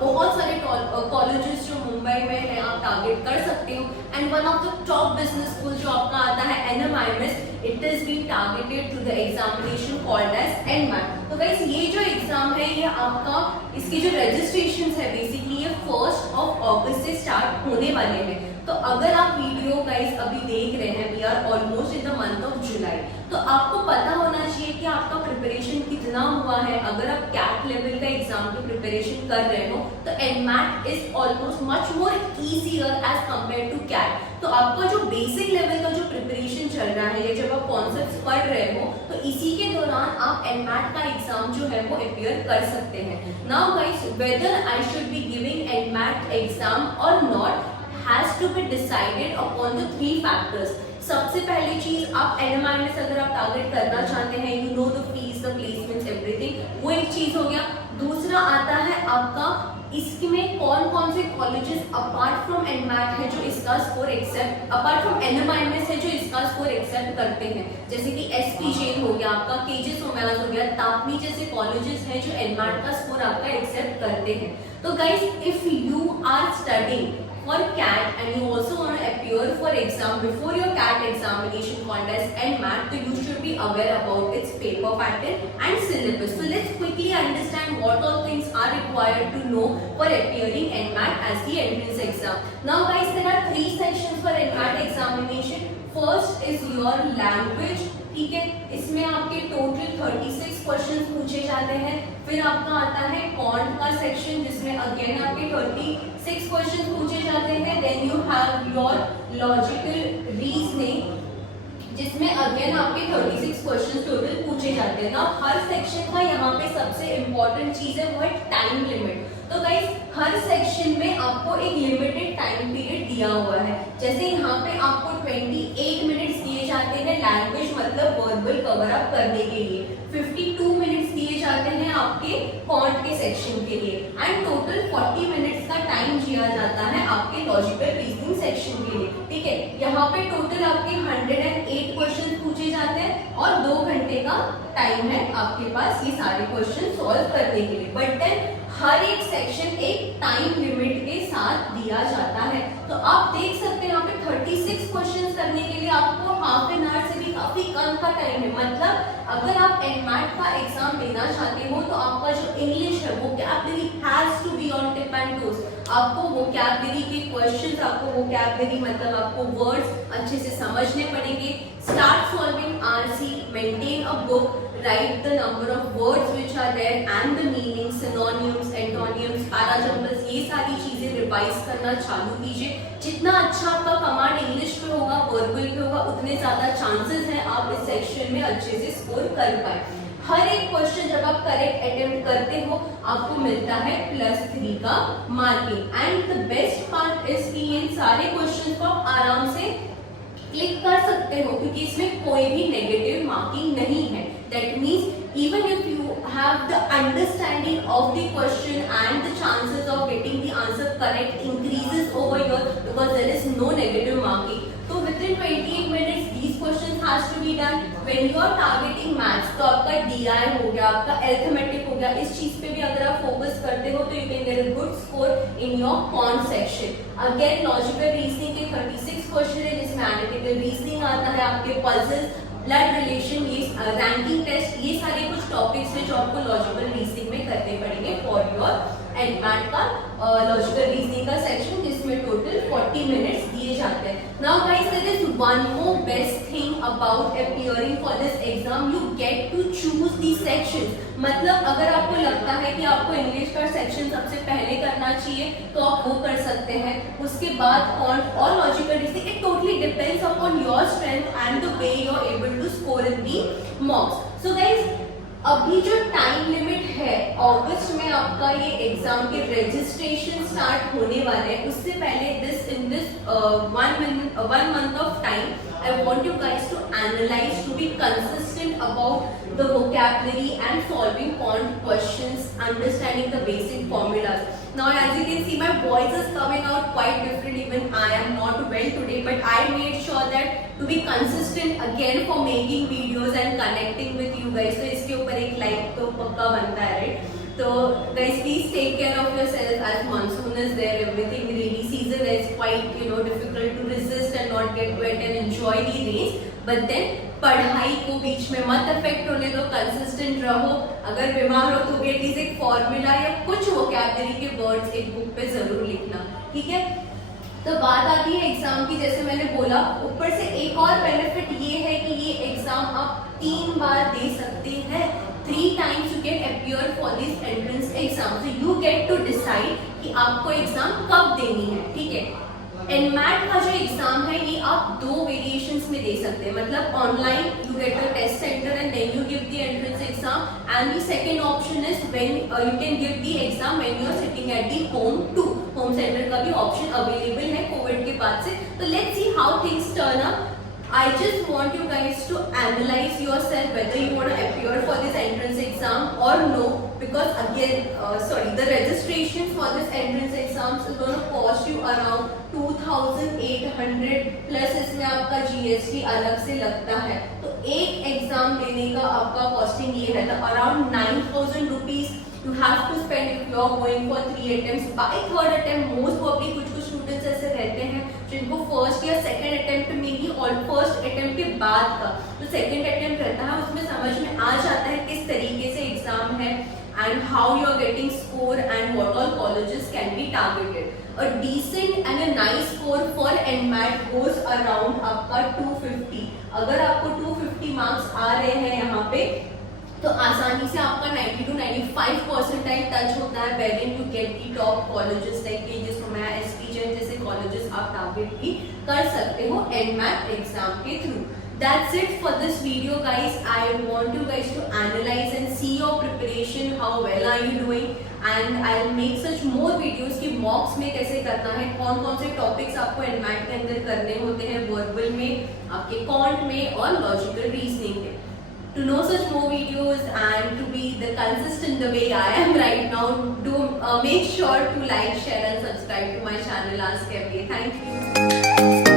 बहुत सारे कॉलेजेस जो मुंबई में है आप टारगेट कर सकते हो। And one of the top business school जो आपका आता है NMIMS, it is being targeted to the examination called as NMAT। तो गाइस ये जो एग्जाम है ये आपका, इसकी जो रजिस्ट्रेशन है बेसिकली ये 1 अगस्त से स्टार्ट होने वाले हैं। तो अगर आप वीडियो गाइस अभी देख रहे हैं, we are almost in the month of July, तो आपको पता होना चाहिए कि आपका प्रिपरेशन कितना हुआ है। अगर आप कैट लेवल का एग्जाम की प्रिपरेशन कर रहे हो तो NMAT is almost much more easier as compare to CAT. तो आपका जो बेसिक लेवल का जो प्रिपरेशन चल रहा है या जब आप कॉन्सेप्ट्स पढ़ रहे हो तो इसी के दौरान आप NMAT का एग्जाम जो है वो अपियर कर सकते हैं। Now guys whether I should be giving NMAT exam और not has to be decided upon the 3 factors। सबसे पहली चीज, आप NMIMS अगर आप टारगेट करना चाहते हैं, you know the fees, the placements, everything, वो एक चीज हो गया। दूसरा आता है आपका इसमें कौन कौन से कॉलेजेस अपार्ट फ्रॉम NMAT है जो इसका score accept, apart from NMIMS है जो इसका स्कोर एक्सेप्ट करते हैं, जैसे कि SP जैन हो गया आपका, KJ सोमयाज हो गया, तापनी जैसे कॉलेजेस हैं जो NMAT का स्कोर आपका एक्सेप्ट करते हैं। तो guys if you are studying for CAT and you also want to appear for exam before your CAT examination called as NMAT, so you should be aware about its paper pattern and syllabus। So let's quickly understand what all things are required to know for appearing NMAT as the entrance exam। Now guys, there are 3 sections for NMAT examination। First is your language, ठीक है, इसमें आपके total 36 questions पूछे जाते हैं। फिर आपका आता है कॉन्ट का सेक्शन जिसमें अगेन आपके 36 क्वेश्चंस पूछे जाते हैं। Then you have your logical reasoning जिसमें अगेन आपके 36 क्वेश्चंस टोटल पूछे जाते हैं। ना हर सेक्शन का यहाँ पे सबसे इंपॉर्टेंट चीज है वो है टाइम लिमिट। तो गाइस हर सेक्शन में आपको एक लिमिटेड टाइम पीरियड दिया हुआ है। जैसे यहाँ पे आपको 28 मिनट्स दिए जाते हैं लैंग्वेज मतलब वर्बल कवर अप करने के लिए, 52 मिनट्स दिए जाते हैं आपके कॉन्ट के सेक्शन के लिए, एंड टोटल 40 मिनट्स का टाइम दिया जाता है आपके लॉजिकल रीजनिंग सेक्शन के लिए। ठीक है, यहाँ पे टोटल आपके 108 क्वेश्चन पूछे जाते हैं और 2 घंटे का टाइम है आपके पास ये सारे क्वेश्चन सॉल्व करने के लिए। बट देन हर एक सेक्शन एक टाइम लिमिट के साथ दिया जाता है। तो आप देख सकते हैं यहाँ पे 36 क्वेश्चंस करने के लिए आपको हाफ एन आवर से भी काफी कम का टाइम है। मतलब अगर आप NMAT का एग्जाम देना चाहते हो तो आपका जो इंग्लिश है vocabulary has to be on tip and toes. आपको वोकैबुलरी के क्वेश्चंस, आपको वोकैबुलरी मतलब आपको वर्ड्स अच्छे से समझने पड़ेंगे। Start solving RC, maintain a book, write the number of words which are there and the meanings, synonyms, antonyms, parajumbles, ये सारी चीजें रिवाइज करना चालू कीजिए। जितना अच्छा आपका कमांड इंग्लिश पे होगा, वर्बल पे होगा, उतने ज्यादा चांसेस हैं आप इस सेक्शन में अच्छे से स्कोर कर पाए। हर एक क्वेश्चन जब आप करेक्ट अटेम्प्ट करते हो आपको मिलता है +3 का marking. And the best part is कि इन सारे क्वेश्चन को आप आराम से क्लिक कर सकते हो क्योंकि इसमें कोई भी नेगेटिव मार्किंग नहीं है। That means even if you have the understanding of the question and the chances of getting the answer correct increases over here because there is no negative marking। तो within 28 minutes these questions has to be done। When you are targeting maths तो आपका DI हो गया, आपका arithmetic हो गया, इस चीज पे भी अगर आप फोकस करते हो तो you can get a good score in your quant section। Again logical reasoning के 36 क्वेश्चन है जिसमें analytical reasoning आता है, आपके puzzles, ब्लड रिलेशन, ये रैंकिंग टेस्ट, ये सारे कुछ टॉपिक्स हैं जो आपको लॉजिकल रीजनिंग में करने पड़ेंगे फॉर योर NMAT का लॉजिकल रीजनिंग का सेक्शन जिसमें टोटल 40 मिनट्स दिए जाते हैं। Now guys there is one more best thing about appearing for this exam, you get to choose the section. मतलब अगर आपको लगता है कि आपको इंग्लिश का सेक्शन सबसे पहले करना चाहिए तो आप वो कर सकते हैं, उसके बाद कॉन्ट और logical reasoning, it totally depends upon your strength and the way you are able to score in the marks. So guys अभी जो टाइम लिमिट है अगस्त में आपका ये एग्जाम के रजिस्ट्रेशन स्टार्ट होने वाले हैं, उससे पहले this 1 month of time I want you guys to analyze, to be consistent about the vocabulary and solving quant questions, understanding the basic formulas. Now as you can see my voice is coming out quite different, even I am not well today, but I made sure that to be consistent again for making videos and connecting with you guys. तो इसके ऊपर एक like तो पक्का बनता है, right? So guys please take care of yourself. I'll quite difficult to resist and not get wet and enjoy the rains. But then पढ़ाई को बीच में मत अफेक्ट होने दो, कंसिस्टेंट रहो. अगर बीमार हो तो भी एटलीस्ट एक फॉर्मूला या कुछ वोकैबुलरी के वर्ड्स एक बुक पे जरूर लिखना. ठीक है. तो बात आती है एग्जाम की. जैसे मैंने बोला, ऊपर से एक और बेनिफिट ये है कि ये एग्जाम आप 3 बार दे सकते हैं. 3 times you can appear for this entrance exam. So you get to decide कि आपको एग्जाम कब देनी है. ठीक है. एनमैट का जो एग्जाम है ये आप 2 वेरिएशंस में दे सकते हैं. मतलब online you get a test centre and then you give the entrance exam, and the second option is when you can give the exam when you are sitting at the home too. Home centre का भी option available है Covid के बाद से. तो let's see how things turn up. I just want you guys to analyze yourself whether you want to appear for this entrance exam or no, because again the registration for this entrance exams is going to cost you around 2,800 plus इसमें आपका GST अलग से लगता है. तो एक exam देने का आपका कॉस्टिंग ये है तो around 9,000 rupees you have to spend if you are going for 3 attempts. By third attempt most probably कुछ स्टूडेंट्स ऐसे रहते हैं जिनको फर्स्ट या सेकंड अटेम्प्ट में ही और फर्स्ट अटेम्प्ट के बाद का जो सेकंड अटेम्प्ट रहता है उसमें समझ में आ जाता है किस तरीके से एग्जाम है and how you are getting score and what all colleges can be targeted. A decent and a nice score for NMAT goes around आपका 250. अगर आपको 250 मार्क्स आ रहे हैं यहाँ पे तो आसानी से आपका 90 to 95 परसेंटाइल टच होता है wherein you get the top colleges like KJ Somaiya, SPGen जैसे colleges आप टारगेट भी कर सकते हो NMAT एग्जाम के through. That's it for this video guys. I want you guys to analyze and see your preparation, how well are you doing, and I'll make such more videos कि mocks में कैसे करना है, कौन कौन से topics आपको NMAT के अंदर करने होते हैं, वर्बल में, आपके कॉन्ट में और लॉजिकल रीजनिंग में. To know such more videos and to be the consistent the way I am right now, do make sure to like, share and subscribe to my channel Ask MBA. Thank you.